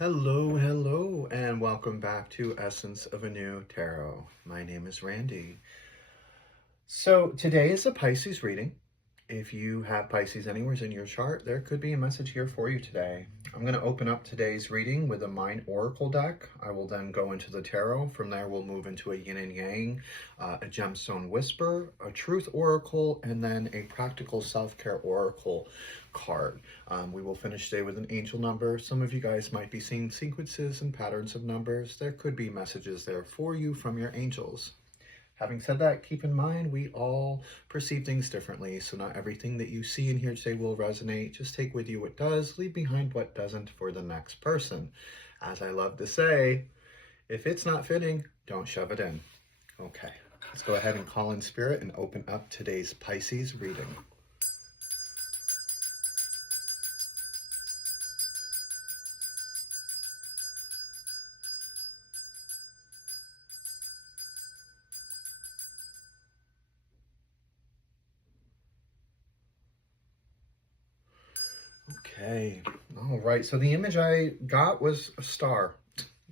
Hello, and welcome back to Essence of a New Tarot. My name is Randy. So today is a Pisces reading. If you have Pisces anywhere in your chart, there could be a message here for you today. I'm going to open up today's reading with a Mind Oracle deck. I will then go into the tarot. From there, we'll move into a yin and yang, a gemstone whisper, a truth oracle, and then a practical self-care oracle card. We will finish today with an angel number. Some of you guys might be seeing sequences and patterns of numbers. There could be messages there for you from your angels. Having said that, keep in mind, we all perceive things differently, so not everything that you see and hear today will resonate. Just take with you what does, leave behind what doesn't for the next person. As I love to say, if it's not fitting, don't shove it in. Okay, let's go ahead and call in spirit and open up today's Pisces reading. Okay, all right, so the image I got was a star,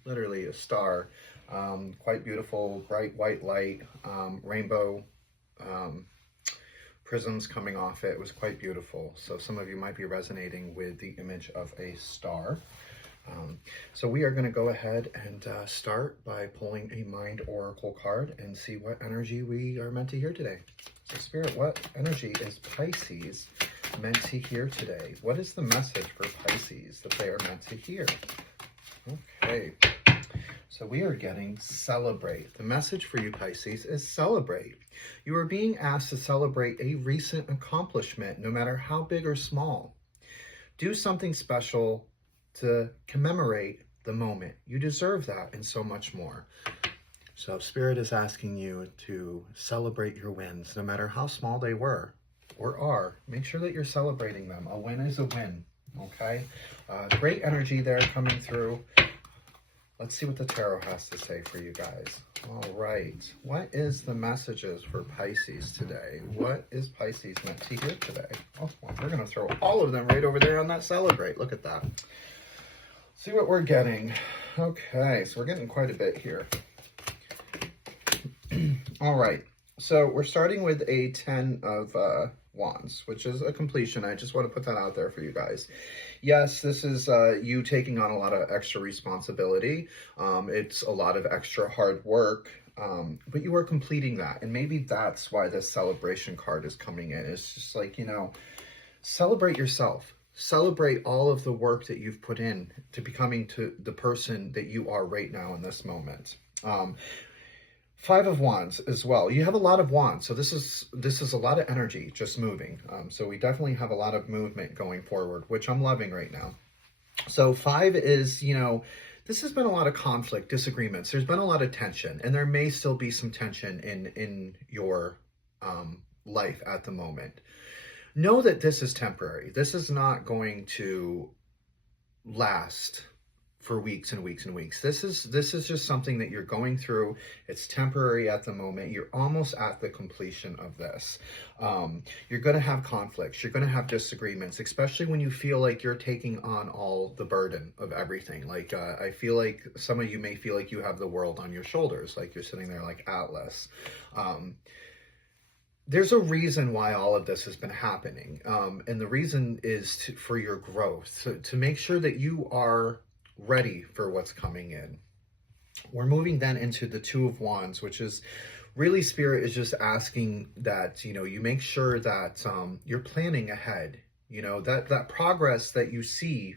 literally a star. Quite beautiful, bright white light, rainbow prisms coming off it. It was quite beautiful. So some of you might be resonating with the image of a star. So we are going to go ahead and start by pulling a Mind Oracle card and see what energy we are meant to hear today. So Spirit, what energy is Pisces meant to hear today? What is the message for Pisces that they are meant to hear? Okay, so we are getting celebrate. The message for you, Pisces, is celebrate. You are being asked to celebrate a recent accomplishment, no matter how big or small. Do something special to commemorate the moment. You deserve that and so much more. So Spirit is asking you to celebrate your wins, no matter how small they were or are. Make sure that you're celebrating them. A win is a win, okay? Great energy there coming through. Let's see what the tarot has to say for you guys. All right. What is the messages for Pisces today? What is Pisces meant to hear today? Oh, well, we're going to throw all of them right over there on that celebrate. Look at that. See what we're getting. Okay, so we're getting quite a bit here. All right, so we're starting with a 10 of Wands, which is a completion. I just want to put that out there for you guys. Yes, this is you taking on a lot of extra responsibility. It's a lot of extra hard work, but you are completing that. And maybe that's why this celebration card is coming in. It's just like, you know, celebrate yourself. Celebrate all of the work that you've put in to becoming to the person that you are right now in this moment. 5 of Wands as well. You have a lot of wands, so this is a lot of energy just moving. So we definitely have a lot of movement going forward, which I'm loving right now. So 5 is, you know, this has been a lot of conflict, disagreements. There's been a lot of tension, and there may still be some tension in your life at the moment. Know that this is temporary. This is not going to last for weeks and weeks and weeks. This is just something that you're going through. It's temporary at the moment. You're almost at the completion of this. You're going to have conflicts. You're going to have disagreements, especially when you feel like you're taking on all the burden of everything. Like I feel like some of you may feel like you have the world on your shoulders, like you're sitting there like Atlas. There's a reason why all of this has been happening. And the reason is for your growth, to make sure that you are ready for what's coming in. We're moving then into the 2 of Wands, which is really Spirit is just asking that, you know, you make sure that you're planning ahead. You know, that progress that you see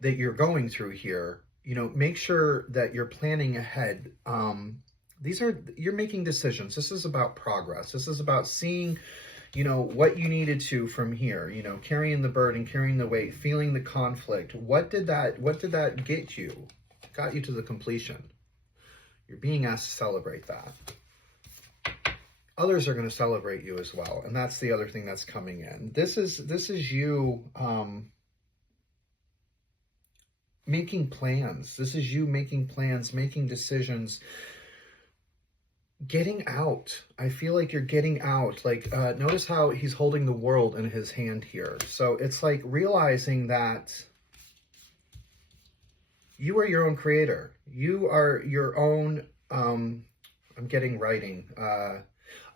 that you're going through here, you know, make sure that you're planning ahead. You're making decisions. This is about progress. This is about seeing, you know, what you needed to from here, you know, carrying the burden, carrying the weight, feeling the conflict. What did that get you? It got you to the completion. You're being asked to celebrate that. Others are going to celebrate you as well. And that's the other thing that's coming in. This is you, making plans. This is you making plans, making decisions, getting out. I feel like you're getting out. Like, notice how he's holding the world in his hand here. So it's like realizing that You are your own creator. You are your own, I'm getting writing.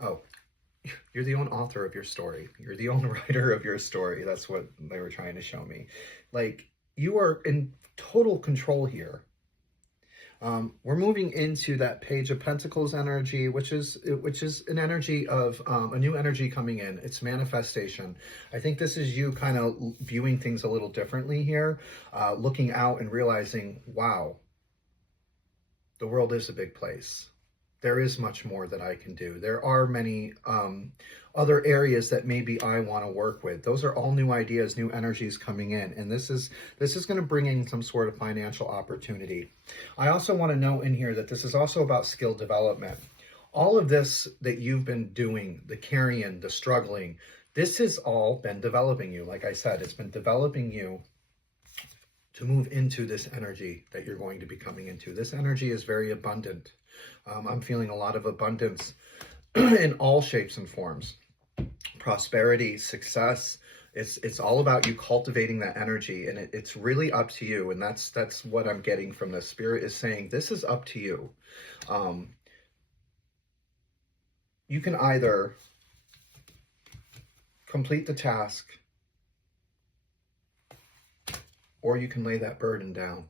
Oh, you're the own author of your story. You're the own writer of your story. That's what they were trying to show me. Like, you are in total control here. We're moving into that Page of Pentacles energy, which is an energy of a new energy coming in. It's manifestation. I think this is you kind of viewing things a little differently here, looking out and realizing, wow, the world is a big place. There is much more that I can do. There are many other areas that maybe I want to work with. Those are all new ideas, new energies coming in. And this is going to bring in some sort of financial opportunity. I also want to note in here that this is also about skill development. All of this that you've been doing, the carrying, the struggling, this has all been developing you. Like I said, it's been developing you to move into this energy that you're going to be coming into. This energy is very abundant. I'm feeling a lot of abundance in all shapes and forms. Prosperity, success. It's all about you cultivating that energy, and it's really up to you. And that's what I'm getting from this. Spirit is saying this is up to you. You can either complete the task, or you can lay that burden down.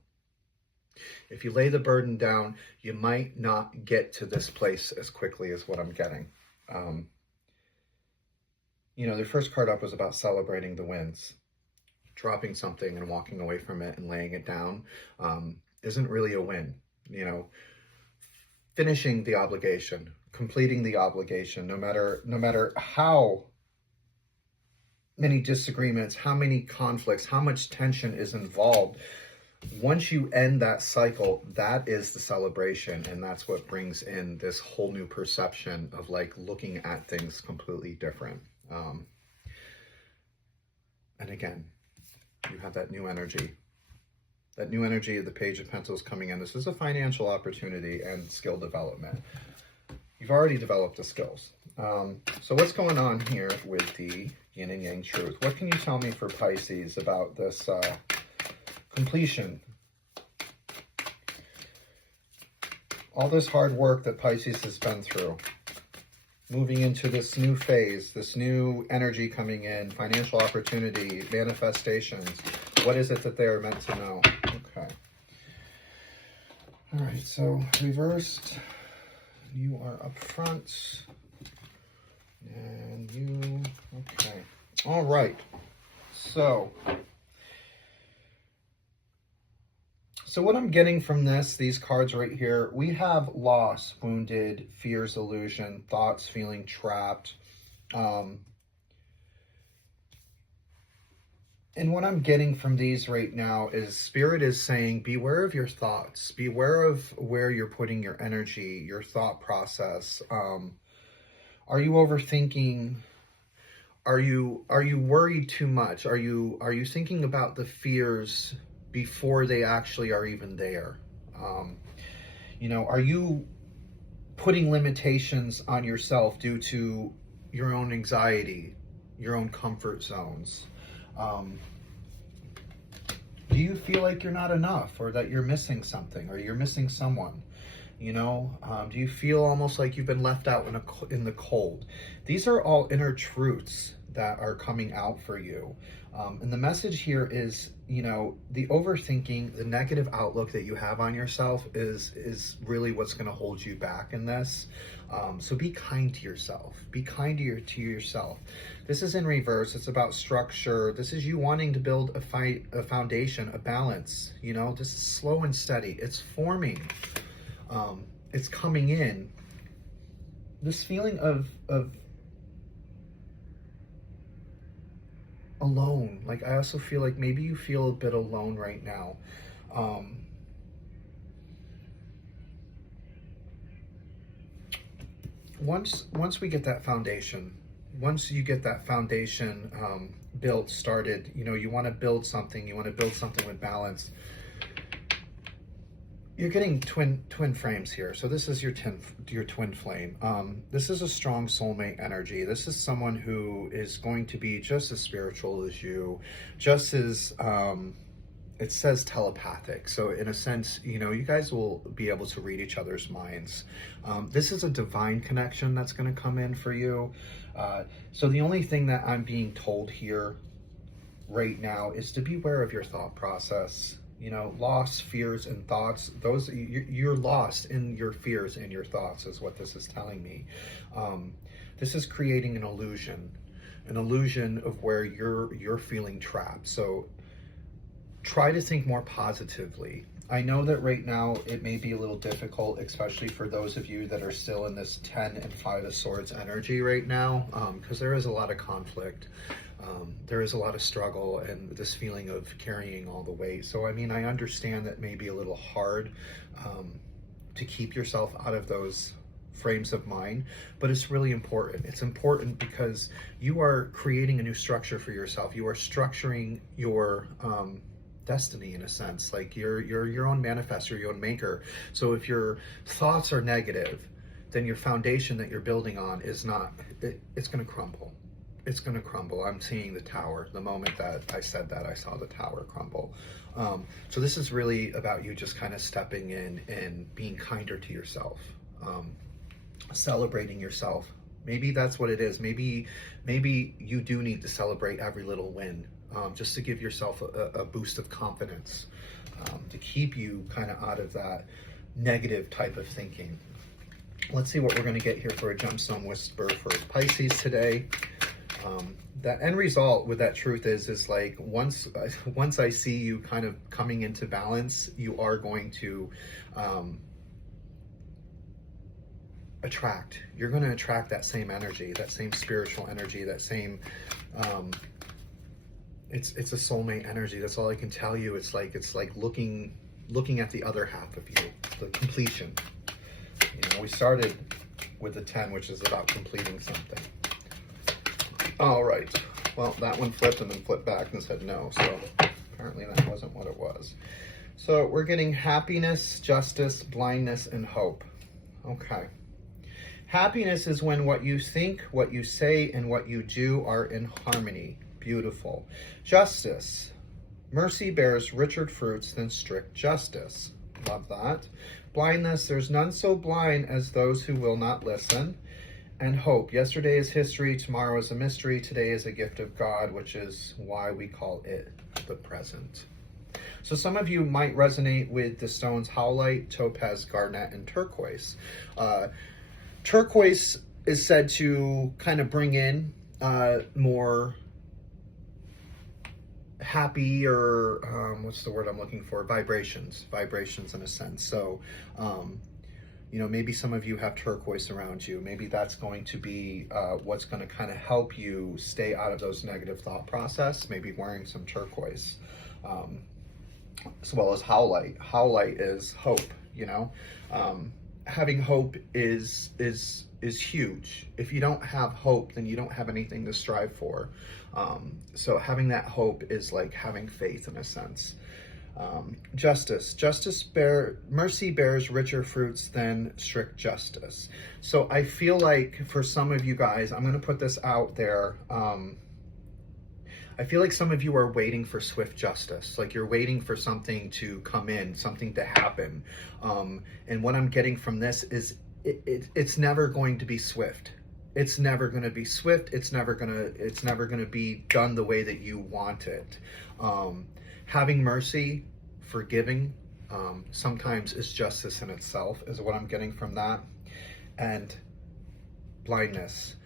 If you lay the burden down, you might not get to this place as quickly as what I'm getting. You know, the first card up was about celebrating the wins. Dropping something and walking away from it and laying it down isn't really a win. You know, finishing the obligation, completing the obligation, no matter how many disagreements, how many conflicts, how much tension is involved. Once you end that cycle, that is the celebration, and that's what brings in this whole new perception of like looking at things completely different. And again, you have that new energy of the Page of Pentacles coming in. This is a financial opportunity and skill development. You've already developed the skills. So what's going on here with the yin and yang truth? What can you tell me for Pisces about this completion? All this hard work that Pisces has been through, moving into this new phase, this new energy coming in, financial opportunity, manifestations. What is it that they are meant to know? Okay. All right, so reversed, you are up front, and you, okay. All right, so what I'm getting from these cards right here, we have loss, wounded, fears, illusion, thoughts, feeling trapped. And what I'm getting from these right now is Spirit is saying, beware of your thoughts. Beware of where you're putting your energy, your thought process. Are you overthinking? Are you worried too much? Are you thinking about the fears before they actually are even there? You know, are you putting limitations on yourself due to your own anxiety, your own comfort zones? Do you feel like you're not enough, or that you're missing something, or you're missing someone? You know, do you feel almost like you've been left out in the cold? These are all inner truths that are coming out for you. And the message here is, you know, the overthinking, the negative outlook that you have on yourself is really what's going to hold you back in this. So be kind to yourself. Be kind to yourself. This is in reverse. It's about structure. This is you wanting to build a foundation, a balance. You know, this is slow and steady. It's forming. It's coming in. This feeling of alone. Like, I also feel like maybe you feel a bit alone right now. Once we get that foundation, once you get that foundation built, started, you know, you want to build something with balance. You're getting twin frames here. So this is your twin flame. This is a strong soulmate energy. This is someone who is going to be just as spiritual as you, just as it says telepathic. So in a sense, you know, you guys will be able to read each other's minds. This is a divine connection that's going to come in for you. So the only thing that I'm being told here right now is to beware of your thought process. You know, loss, fears, and thoughts, those, you're lost in your fears and your thoughts is what this is telling me. This is creating an illusion of where you're feeling trapped. So try to think more positively. I know that right now it may be a little difficult, especially for those of you that are still in this 10 and 5 of Swords energy right now, because there is a lot of conflict. There is a lot of struggle and this feeling of carrying all the weight. So, I mean, I understand that may be a little hard to keep yourself out of those frames of mind, but it's really important. It's important because you are creating a new structure for yourself. You are structuring your destiny in a sense, like you're your own manifestor, your own maker. So if your thoughts are negative, then your foundation that you're building on is not, it's going to crumble. It's going to crumble. I'm seeing the tower. The moment that I said that, I saw the tower crumble. So this is really about you just kind of stepping in and being kinder to yourself, celebrating yourself. Maybe that's what it is. Maybe you do need to celebrate every little win, just to give yourself a boost of confidence, to keep you kind of out of that negative type of thinking. Let's see what we're going to get here for a gemstone whisper for Pisces today. That end result with that truth is like once I see you kind of coming into balance, you are going to you're going to attract that same energy, that same spiritual energy, that same it's a soulmate energy. That's all I can tell you. It's like looking at the other half of you, the completion. You know, we started with the 10, which is about completing something. All right. Well, that one flipped and then flipped back and said no. So apparently that wasn't what it was. So we're getting happiness, justice, blindness, and hope. Okay. Happiness is when what you think, what you say, and what you do are in harmony. Beautiful. Justice. Mercy bears richer fruits than strict justice. Love that. Blindness. There's none so blind as those who will not listen. And hope. Yesterday is history, tomorrow is a mystery, today is a gift of God, which is why we call it the present. So some of you might resonate with the stones howlite, topaz, garnet, and turquoise. Turquoise is said to kind of bring in more happy, or what's the word I'm looking for? Vibrations in a sense. So, you know, maybe some of you have turquoise around you. Maybe that's going to be what's going to kind of help you stay out of those negative thought process. Maybe wearing some turquoise, as well as howlite. Howlite is hope. You know, having hope is huge. If you don't have hope, then you don't have anything to strive for. So having that hope is like having faith in a sense. Justice. Mercy bears richer fruits than strict justice. So I feel like for some of you guys, I'm going to put this out there. I feel like some of you are waiting for swift justice. Like you're waiting for something to come in, something to happen. And what I'm getting from this is it's never going to be swift. It's never going to be swift. It's never going to be done the way that you want it. Having mercy, forgiving, sometimes is justice in itself, is what I'm getting from that. And blindness.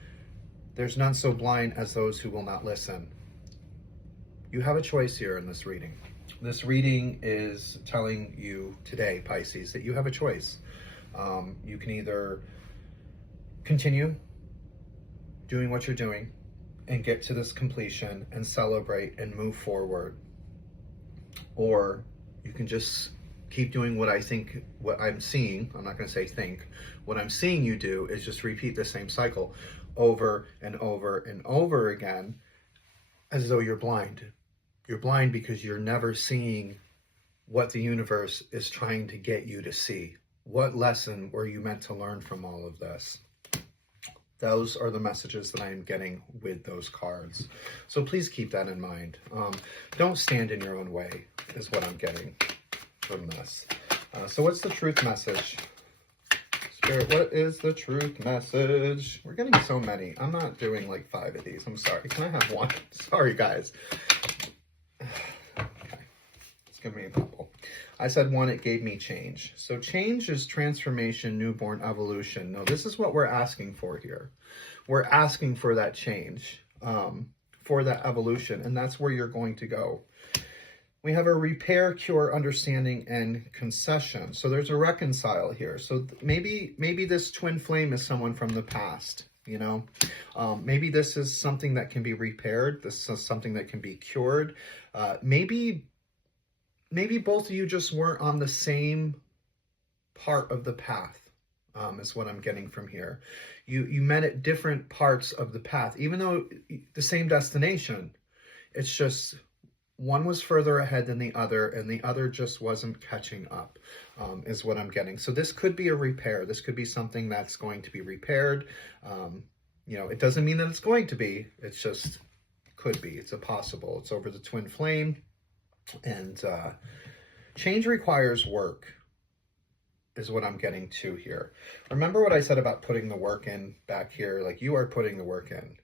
There's none so blind as those who will not listen. You have a choice here in this reading. This reading is telling you today, Pisces, that you have a choice. You can either continue doing what you're doing and get to this completion and celebrate and move forward, or you can just keep doing what I'm seeing. I'm not going to say think. What I'm seeing you do is just repeat the same cycle over and over and over again, as though you're blind. You're blind because you're never seeing what the universe is trying to get you to see. What lesson were you meant to learn from all of this? Those are the messages that I am getting with those cards. So please keep that in mind. Don't stand in your own way is what I'm getting from this. So what's the truth message? Spirit, what is the truth message? We're getting so many. I'm not doing like 5 of these. I'm sorry. Can I have one? Sorry, guys. Okay. Let's give me a couple. I said 1, it gave me change. So change is transformation, newborn, evolution. No, this is what we're asking for here. We're asking for that change, for that evolution, and that's where you're going to go. We have a repair, cure, understanding, and concession. So there's a reconcile here. So maybe this twin flame is someone from the past, you know. Maybe this is something that can be repaired. This is something that can be cured. Maybe both of you just weren't on the same part of the path, is what I'm getting from here. You met at different parts of the path, even though the same destination. It's just one was further ahead than the other, and the other just wasn't catching up, is what I'm getting. So this could be a repair. This could be something that's going to be repaired. You know, it doesn't mean that it's going to be. It's just could be. It's a possible. It's over the twin flame. And change requires work, is what I'm getting to here. Remember what I said about putting the work in back here? Like, you are putting the work in.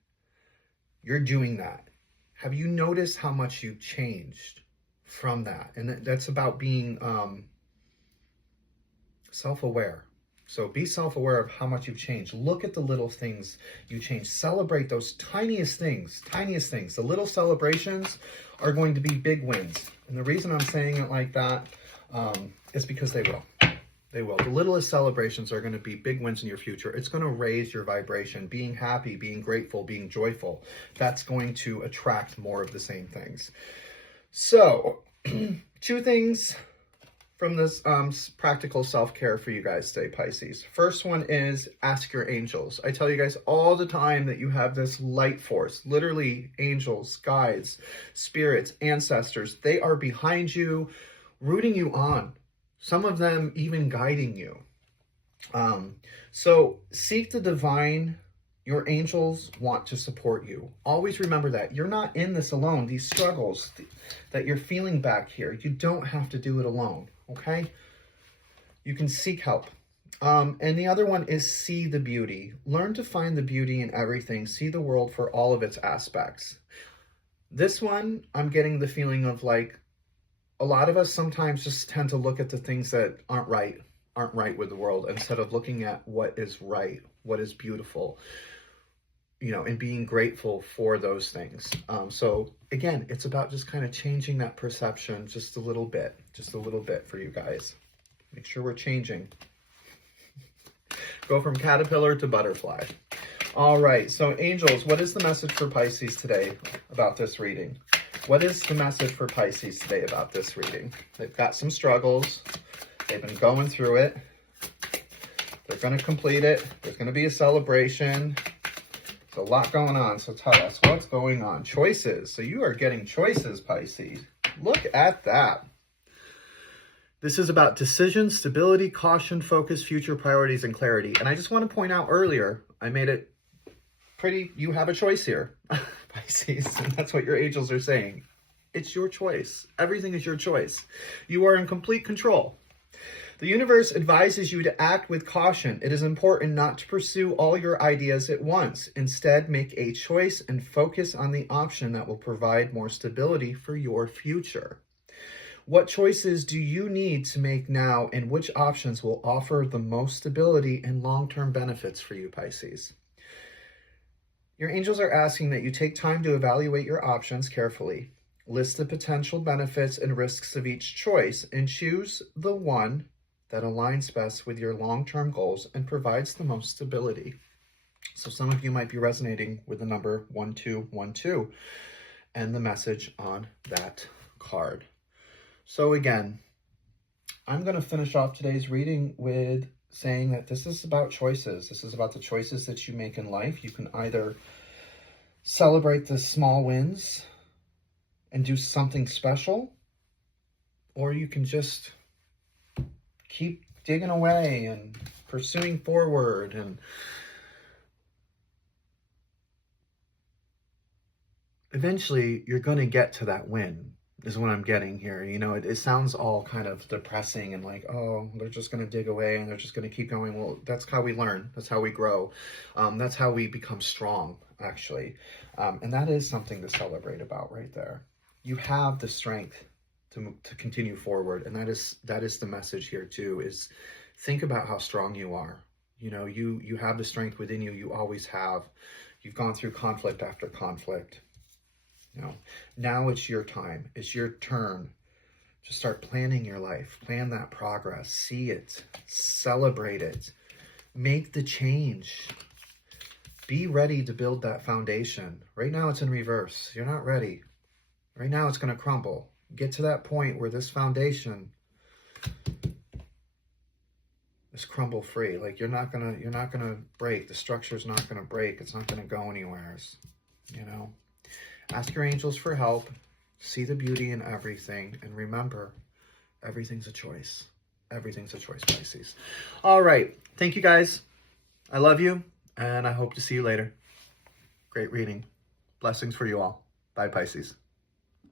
You're doing that. Have you noticed how much you changed from that? And that's about being self-aware. So be self-aware of how much you've changed. Look at the little things you changed. Celebrate those tiniest things, The little celebrations are going to be big wins. And the reason I'm saying it like that is because they will. They will. The littlest celebrations are going to be big wins in your future. It's going to raise your vibration. Being happy, being grateful, being joyful. That's going to attract more of the same things. So, 2 things from this practical self-care for you guys today, Pisces. First one is ask your angels. I tell you guys all the time that you have this light force, literally angels, guides, spirits, ancestors. They are behind you, rooting you on. Some of them even guiding you. So seek the divine. Your angels want to support you. Always remember that. You're not in this alone. These struggles that you're feeling back here, you don't have to do it alone, okay? You can seek help. And the other one is see the beauty. Learn to find the beauty in everything. See the world for all of its aspects. This one, I'm getting the feeling of like, a lot of us sometimes just tend to look at the things that aren't right with the world, instead of looking at what is right, what is beautiful, you know, and being grateful for those things. So again, it's about just kind of changing that perception just a little bit for you guys. Make sure we're changing. Go from caterpillar to butterfly. All right, so angels, what is the message for Pisces today about this reading? What is the message for Pisces today about this reading? They've got some struggles. They've been going through it. They're going to complete it. There's going to be a celebration. There's a lot going on. So tell us, what's going on? Choices. So you are getting choices, Pisces. Look at that. This is about decision, stability, caution, focus, future priorities, and clarity. And I just want to point out earlier, I made it pretty, you have a choice here, Pisces, and that's what your angels are saying. It's your choice. Everything is your choice. You are in complete control. The universe advises you to act with caution. It is important not to pursue all your ideas at once. Instead, make a choice and focus on the option that will provide more stability for your future. What choices do you need to make now, and which options will offer the most stability and long-term benefits for you, Pisces? Your angels are asking that you take time to evaluate your options carefully. List the potential benefits and risks of each choice and choose the one that aligns best with your long-term goals and provides the most stability. So some of you might be resonating with the number 1212 and the message on that card. So again, I'm going to finish off today's reading with saying that this is about choices. This is about the choices that you make in life. You can either celebrate the small wins and do something special, or you can just keep digging away and pursuing forward. And eventually you're going to get to that win, is what I'm getting here. You know, it sounds all kind of depressing and like, oh, they're just going to dig away and they're just going to keep going. Well, that's how we learn. That's how we grow. That's how we become strong, actually. And that is something to celebrate about right there. You have the strength to continue forward. And that is the message here too, is think about how strong you are. You know, you have the strength within you. You always have. You've gone through conflict after conflict. You know, now it's your time. It's your turn to start planning your life. Plan that progress. See it. Celebrate it. Make the change. Be ready to build that foundation. Right now it's in reverse. You're not ready. Right now it's going to crumble. Get to that point where this foundation is crumble free. Like you're not gonna break. The structure's not gonna break. It's not gonna go anywhere. You know. Ask your angels for help. See the beauty in everything. And remember, everything's a choice. Everything's a choice, Pisces. All right. Thank you, guys. I love you, and I hope to see you later. Great reading. Blessings for you all. Bye, Pisces.